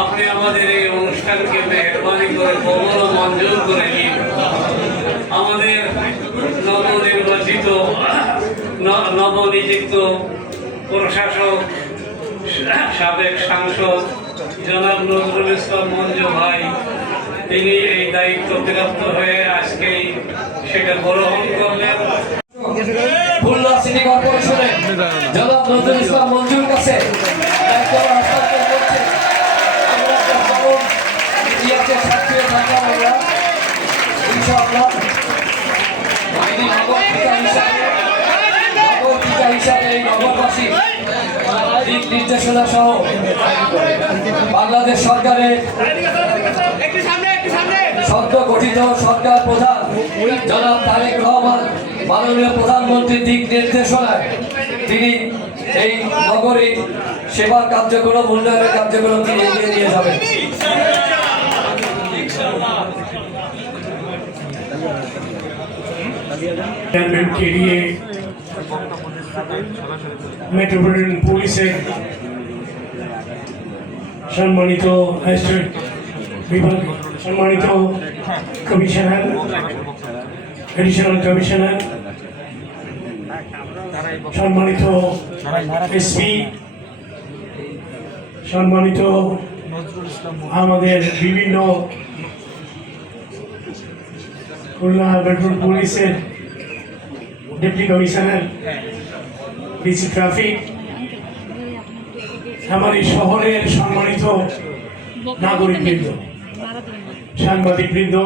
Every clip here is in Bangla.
আপনি আমাদের এই অনুষ্ঠানকে মেহরবানি করে কবুল ও মঞ্জুর করে নিন। আমাদের নবনির্বাচিত নবনিযুক্ত প্রশাসক সাবেক সাংসদ জনাব নজরুল ইসলাম মঞ্জু ভাই, তিনি এই দায়িত্ব প্রাপ্ত হয়ে আজকেই সেটা গ্রহণ করলেন। খুলনা সিটি কর্পোরেশনে জনাব নজরুল ইসলাম মঞ্জুর কাছে দায়িত্ব হস্তান্তর করছে। আমরা যেমন ইতিহাসের সাক্ষী থাকলাম, আমরা ইনশাআল্লাহ নগরপিতা হিসাবে এই নগরবাসী দিক নির্দেশনা সহ বাংলাদেশ সরকারের সদ্য গঠিত সরকার প্রধান জনাব তারেক রহমান মাননীয় প্রধানমন্ত্রীর দিক নির্দেশনায় তিনি এই নগরী সেবার কার্যক্রম, উন্নয়নের কার্যক্রম তিনি এগিয়ে নিয়ে যাবেন। মেট্রোপলিটন পুলিশের সম্মানিত বিভাগ, সম্মানিত কমিশনার, এডিশনাল কমিশনার, সম্মানিত এসপি, সম্মানিত আমাদের বিভিন্ন খুলনা মেট্রোপলিটন পুলিশের ডেপুটি কমিশনার, ডিসি ট্রাফিক, আমার এই শহরের সম্মানিত নাগরিকবৃন্দ, সাংবাদিকবৃন্দ,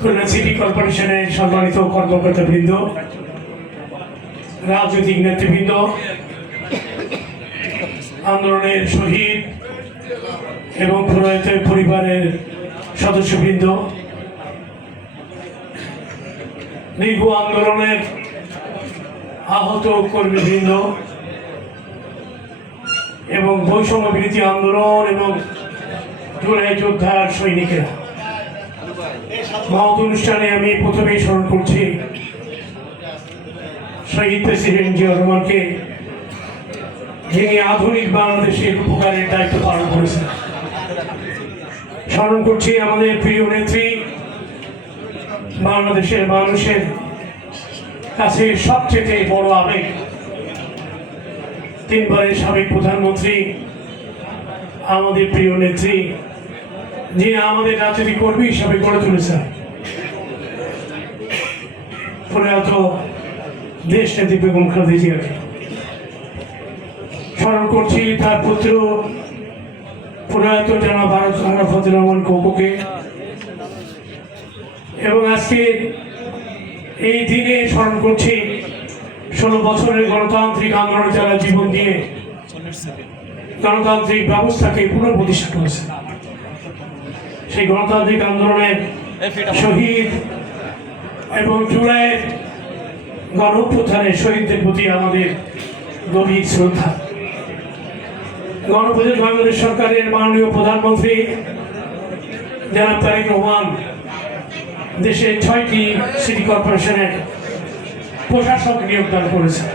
খুলনা সিটি কর্পোরেশনের সম্মানিত কর্মকর্তাবৃন্দ, রাজনৈতিক নেতৃবৃন্দ, আন্দোলনের শহীদ এবং প্রয়াত পরিবারের সদস্যবৃন্দ, দীর্ঘ আন্দোলনের আহত কর্মীবৃন্দ এবং বৈষম্য বিরোধী আন্দোলন এবং জুলাই যোদ্ধার সৈনিকেরা, মহৎ অনুষ্ঠানে আমি প্রথমেই স্মরণ করছি শহীদ প্রেসিডেন্ট জিয়াউর রহমানকে, যিনি আধুনিক বাংলাদেশের উপকারের দায়িত্ব পালন করেছেন। স্মরণ করছি আমাদের প্রিয় নেত্রী, বাংলাদেশের মানুষের কাছে সবচেয়ে বড় আবেগ, তিনবারের সাবেক প্রধানমন্ত্রী, আমাদের প্রিয় নেত্রী, যিনি আমাদের রাজনৈতিক কর্মী হিসাবে গড়ে তুলেছেন, প্রয়াত দেশ নেত্রী বেগম খালেদা জিয়াকে। স্মরণ করছি তার পুত্র প্রয়াত জনাব আরাফাতুর রহমান কোকোকে। এবং আজকে এই দিনে স্মরণ করছি 16 বছরের গণতান্ত্রিক আন্দোলনে যারা জীবন দিয়ে গণতান্ত্রিক ব্যবস্থাকে পুনঃপ্রতিষ্ঠা করেছে, সেই গণতান্ত্রিক আন্দোলনের শহীদ এবং জুলাইয়ের গণঅভ্যুত্থানের শহীদদের প্রতি আমাদের গভীর শ্রদ্ধা। গণপ্রজাতন্ত্রী বাংলাদেশ সরকারের মাননীয় প্রধানমন্ত্রী জনাব তারেক রহমান দেশের 6টি সিটি কর্পোরেশনের প্রশাসক নিয়োগদান করেছেন।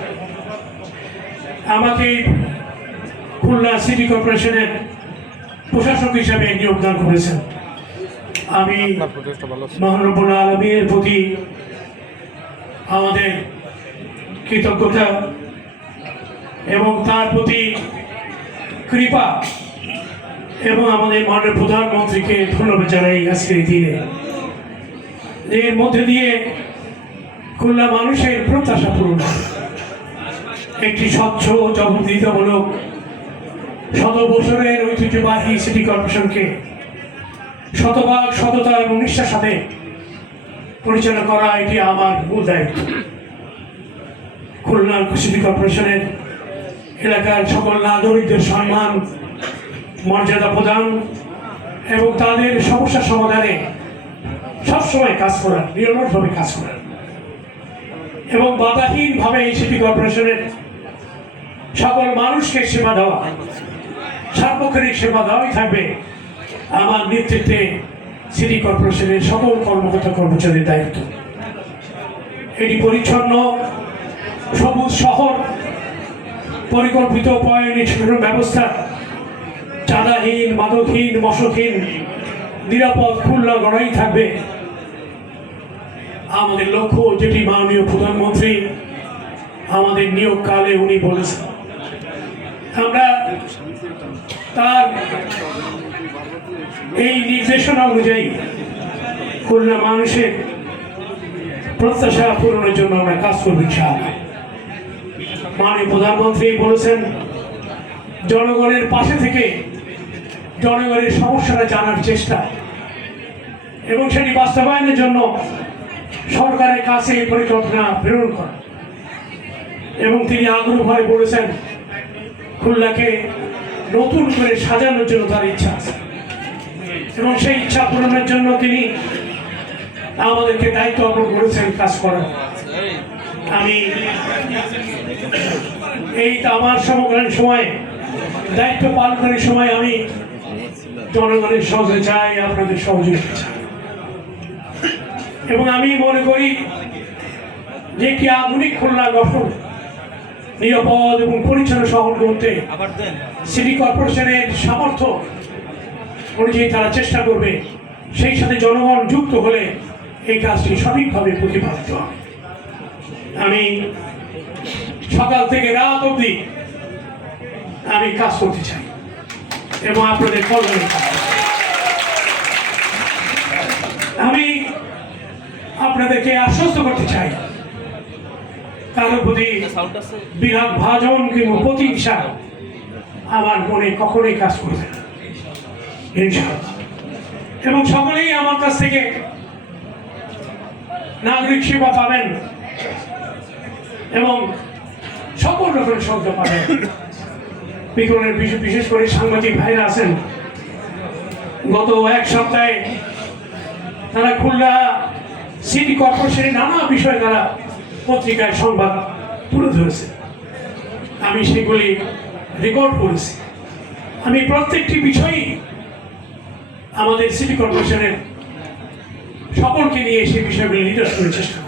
আমাকে খুলনা সিটি কর্পোরেশনের প্রশাসক হিসাবে নিয়োগদান করেছেন। আমি মহান রব্বুল আলামিনের প্রতি আমাদের কৃতজ্ঞতা এবং তার প্রতি কৃপা এবং আমাদের মাননীয় প্রধানমন্ত্রীকে ধন্যবাদ জানাই আজকের দিনে। এর মধ্যে দিয়ে খুলনা মানুষের প্রত্যাশা পূরণ, একটি স্বচ্ছ জবাবদিহিতামূলক 100 বছরের ঐতিহ্যবাহী সিটি কর্পোরেশনকে শতভাগ সততা এবং নিষ্ঠার সাথে পরিচালনা করা এটি আমার মূল দায়িত্ব। খুলনা সিটি কর্পোরেশনের এলাকার সকল নাগরিকদের সম্মান মর্যাদা প্রদান এবং তাদের সমস্যা সমাধানে সবসময় কাজ করার, নিরলসভাবে কাজ করার এবং বাধাহীনভাবে এই সিটি কর্পোরেশনের সকল মানুষকে সেবা দেওয়া, সার্বক্ষণিক সেবা দেওয়াই থাকবে আমার নেতৃত্বে সিটি কর্পোরেশনের সকল কর্মকর্তা কর্মচারীর দায়িত্ব। এটি পরিচ্ছন্ন সবুজ শহর পরিকল্পিত পয়নিষ্কাশন ব্যবস্থা চাঁদাহীন, মাদকহীন, মশকহীন, নিরাপদ খুলনা গড়াই থাকবে আমাদের লক্ষ্য, যেটি মাননীয় প্রধানমন্ত্রী আমাদের নিয়োগকালে উনি বলেছেন। আমরা তার এই নির্দেশনা অনুযায়ী খুলনা মানুষের প্রত্যাশা পূরণের জন্য আমরা কাজ করব ইনশাআল্লাহ। মাননীয় প্রধানমন্ত্রী বলেছেন জনগণের পাশে থেকে জনগণের সমস্যাটা জানার চেষ্টা এবং সেটি বাস্তবায়নের জন্য সরকারের কাছে এই পরিকল্পনা প্রেরণ করা। এবং তিনি আগ্রহভাবে বলেছেন খুলনাকে নতুন করে সাজানোর জন্য তার ইচ্ছা আছে এবং সেই ইচ্ছা পূরণের জন্য তিনি আমাদেরকে দায়িত্ব অর্পণ করেছেন কাজ করার। আমি এই আমার সমকালীন সময়ে দায়িত্ব পালনের সময় আমি জনগণের সহযোগিতা চাই, আপনাদের সহযোগিতা চাই এবং আমি মনে করি যে একটি আধুনিক খুলনা গঠন, নিরাপদ এবং পরিচ্ছন্ন শহর করতে সিটি কর্পোরেশনের সামর্থ্য অনুযায়ী তারা চেষ্টা করবে। সেই সাথে জনগণ যুক্ত হলে এই কাজটি সঠিকভাবে প্রতিপাদিত হবে। আমি সকাল থেকে রাত অবধি আমি কাজ করতে চাই এবং আপনাদের কল্যাণে আমি আপনাদেরকে আশ্বস্ত করতে চাই কারোর প্রতি বিরাগ ভাজন কিংবা প্রতিহিংসা আমার মনে কখনোই কাজ করবে না ইনশাআল্লাহ। এবং সকলেই আমার কাছ থেকে নাগরিক সেবা পাবেন এবং সকল রকমের সুবিধা পাবেন। বিকরণের বিশেষ করে সাংবাদিক ভাইরা আছেন, গত এক সপ্তাহে তারা খুলনা সিটি কর্পোরেশনের নানা বিষয়ে তারা পত্রিকায় সংবাদ তুলে ধরেছে, আমি সেগুলি রেকর্ড করেছি। আমি প্রত্যেকটি বিষয়ই আমাদের সিটি কর্পোরেশনের সকলকে নিয়ে সেই বিষয়গুলি নির্দেশ করার চেষ্টা